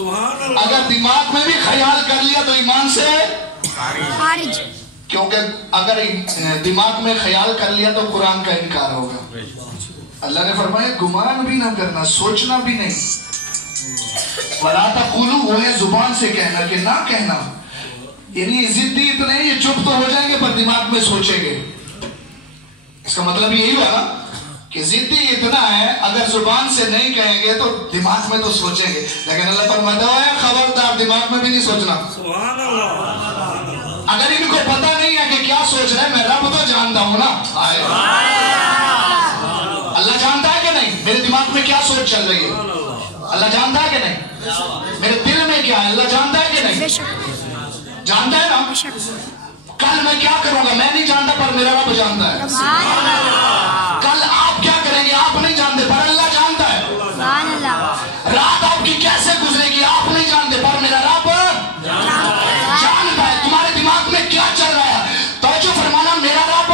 اگر دماغ میں بھی خیال کر لیا تو ایمان سے خارج. کیونکہ اگر دماغ میں خیال کر لیا تو قرآن کا انکار ہوگا. اللہ نے فرمایا گمان بھی نہ کرنا، سوچنا بھی نہیں. وَلَا تَقُولُوا وہ ہے زبان سے کہنا کہ نہ کہنا. یعنی ضدی اتنے یہ چپ تو ہو جائیں گے پر دماغ میں سوچیں گے. اس کا مطلب یہی ہوا نا کہ ضدی اتنا ہے اگر زبان سے نہیں کہیں گے تو دماغ میں تو سوچیں گے. لیکن اللہ فرماتا ہے خبردار دماغ میں بھی نہیں سوچنا. اگر ان کو پتہ نہیں ہے کہ کیا سوچ رہے ہیں، میں رب تو جانتا ہوں نا. اللہ جانتا ہے کہ نہیں میرے دماغ میں کیا سوچ چل رہی ہے؟ اللہ جانتا ہے کہ نہیں میرے دل میں کیا ہے؟ اللہ جانتا ہے کہ نہیں؟ جانتا ہے نا. کل میں کیا کروں گا میں نہیں جانتا پر میرا رب جانتا ہے. کل آپ کیا کریں گے آپ نہیں جانتے پر اللہ جانتا ہے. رات آپ کی کیسے گزرے گی آپ نہیں جانتے پر میرا رب جانتا ہے. تمہارے دماغ میں کیا چل رہا ہے توجہ فرمانا، میرا رب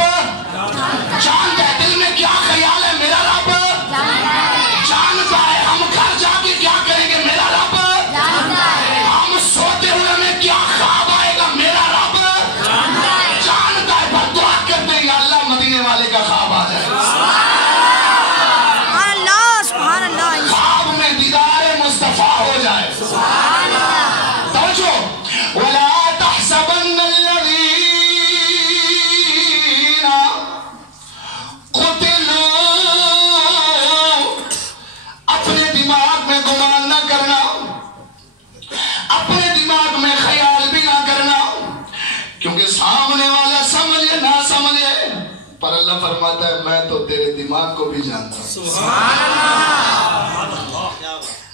جانتا ہے. دل میں کیا خیال ہے میرا رب جانتا ہے. ہم گھر جا کے کیا کریں گے میرا رب ہم سوتے ہوئے ہمیں کیا خواب آئے گا میرا رب جانتا ہے. پر دعا کرتے ہیں اللہ مدینے والے کا خواب آ جائے، خواب میں دیدار مصطفیٰ ہو جائے. توجہ وَلَا تَحْسَبَنَّ الَّذِينَ قُتِلُوا اپنے دماغ میں گمان نہ کرنا، اپنے دماغ میں خیال بھی نہ کرنا کیونکہ سامنے والا سمجھے نہ سمجھے پر اللہ فرماتا ہے میں تو تیرے دماغ کو بھی جانتا ہوں.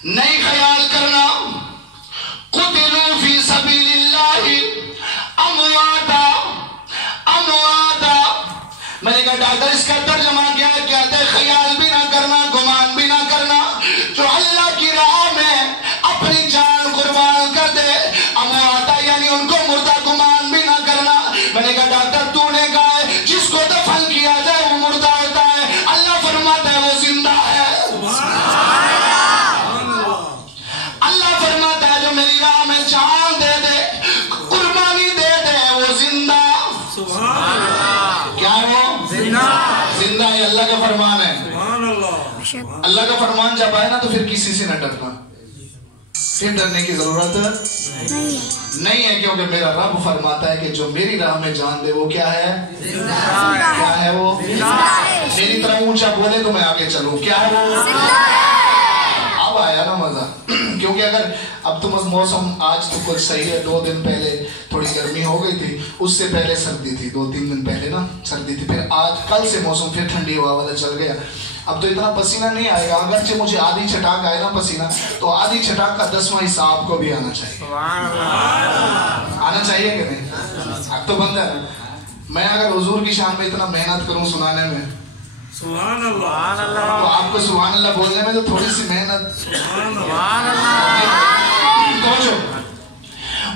نہیں خیال کرنا. قتلوا فی سبیل اللہ امواتا امواتا. میں نے کہا ڈاکٹر اس کا ترجمہ کیا ہے؟ کہتے ہیں خیال بھی نہ کرنا گمان بھی نہ کرنا جو اللہ کی راہ میں اپنی جان قربان کر دے. امواتا یعنی ان کو مردہ گمان بھی نہ کرنا. میں نے کہا ڈاکٹر تو نے کہا ہے جس کو دفن کیا جائے وہ مردہ ہوتا ہے. اللہ فرماتا ہے وہ زندہ ہے. اللہ فرماتا ہے جو میری راہ میں جان دے دے قربانی دے دے وہ زندہ. کیا ہے وہ زندہ ہے. اللہ کا فرمان ہے. اللہ کا فرمان جب آئے نا تو پھر کسی سے نہ ڈرنا. پھر ڈرنے کی ضرورت نہیں ہے کیونکہ میرا رب فرماتا ہے کہ جو میری راہ میں جان دے وہ کیا ہے؟ کیا ہے وہ؟ میری طرح اونچا بولے تو میں آگے چلوں. کیا ہے وہ؟ اب آیا نا مزہ. کیونکہ اگر اب تو موسم آج تو کچھ صحیح ہے. 2 دن پہلے تھوڑی گرمی ہو گئی تھی، اس سے پہلے سردی تھی. 2-3 دن پہلے نا سردی تھی. پھر آج کل سے موسم پھر ٹھنڈی ہوا والا چل گیا. اب تو اتنا پسینہ نہیں آئے گا. اگرچہ مجھے آدھی چھٹاک آئے نا پسینہ تو آدھی چھٹاک کا 10واں حصہ آپ کو بھی آنا چاہیے. آنا چاہیے کہ نہیں؟ اب تو بند ہے. میں اگر حضور کی شان میں اتنا محنت کروں سنانے میں سبحان اللہ تو آپ کو سبحان اللہ بولنے میں تو تھوڑی سی محنت. توجہ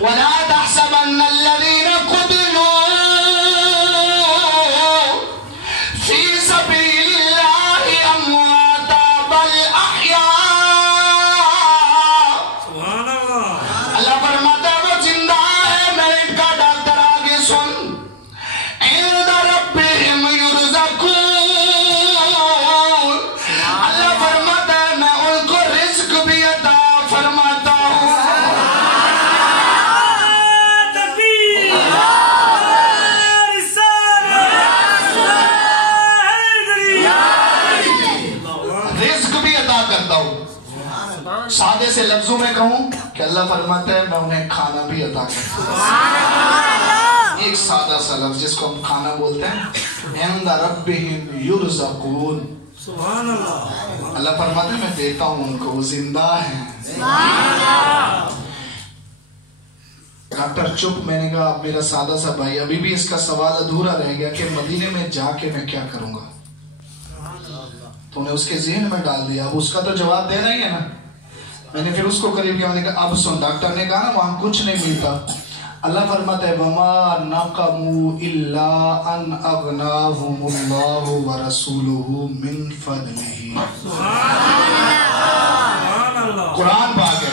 وَلَا تَحْسَبَنَّ الَّذِينَ قُتِلُوا فِي سَبِيلِ اللَّهِ أَمْوَاتًا بَلْ أَحْيَاءٌ. اللہ فرماتا ہے وہ زندہ ہے. میرٹ کا ڈاکٹر آگے سن. عِندَ رَبِّهِمْ يُرْزَقُونَ. اللہ فرماتا ہے میں ان کو رزق بھی عطا فرماتا ہوں. رزق بھی عطا کرتا ہوں. سادے سے لفظوں میں کہوں کہ اللہ فرماتا ہے میں انہیں کھانا بھی عطا کرتا ہوں. ایک سادہ سا لفظ جس کو ہم کھانا بولتے ہیں. عند ربهم یرزقون. اللہ فرماتا ہے میں دیتا ہوں ان کو، وہ زندہ ہیں. ڈاکٹر چپ. میں نے کہا میرا سادہ سا بھائی ابھی بھی اس کا سوال ادھورا رہ گیا کہ مدینے میں جا کے میں کیا کروں گا. تو نے اس کے ذہن میں ڈال دیا. اب اس کا تو جواب دینا ہی ہے نا. میں نے پھر اس کو قریب کیا. میں نے کہا اب سن. ڈاکٹر نے کہا نا وہاں کچھ نہیں ملتا. اللہ فرماتا ہے وَمَا نَقَمُوا إِلَّا أَنْ أَغْنَاهُمُ اللَّهُ وَرَسُولُهُ مِنْ فَضْلِهِ. قرآن پاک ہے.